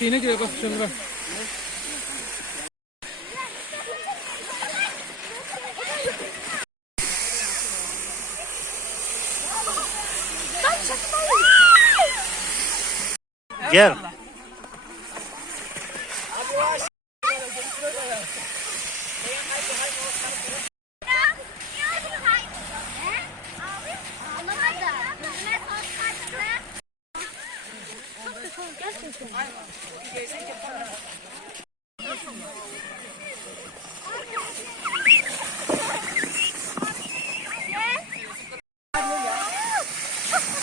şeyine giriyor bak şuna bak. Gel.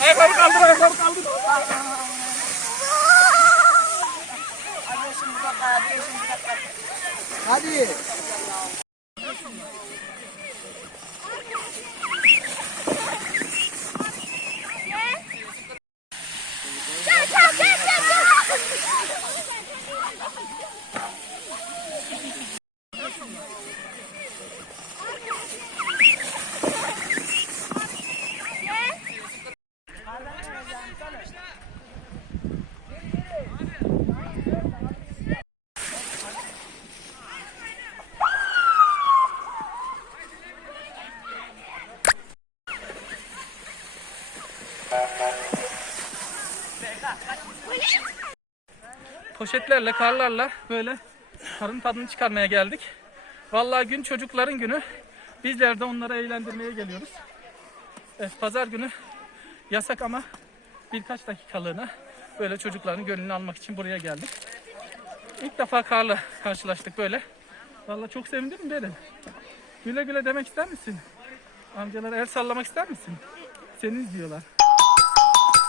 Ayakları kaldır ayakları kaldır. Hadi. Poşetlerle, karlarla böyle karın tadını çıkarmaya geldik. Vallahi gün çocukların günü. Bizler de onları eğlendirmeye geliyoruz. Evet, pazar günü yasak ama birkaç dakikalığına böyle çocukların gönlünü almak için buraya geldik. İlk defa karla karşılaştık böyle. Vallahi çok sevindim dedim. Güle güle demek ister misin? Amcalara el sallamak ister misin? Seni izliyorlar.